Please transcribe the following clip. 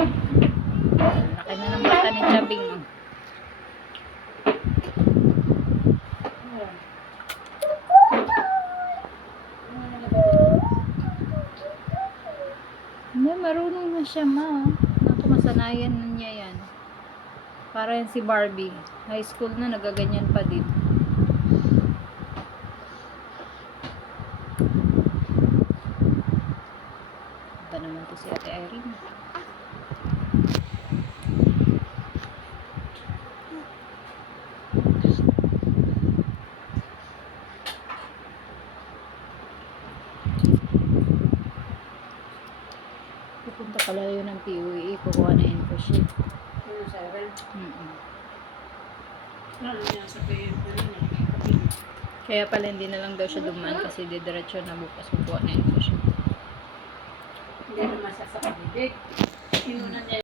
Laki na ng mata ni Chabing. oh. Hindi, marunong na siya, ma. Naku, na niya yan. Para yan si Barbie. High school na, nagaganyan pa din. Ito naman to si Ate Irene. Pupunta pala yun ng PUE, kukuha na info sheet. Ano sa akin? Mm-mm. Ano niya sa. Kaya pala hindi na lang daw siya dumaan kasi didiretso na bukas kukuha na info sheet. Hindi naman siya sa kabibig. ছিল না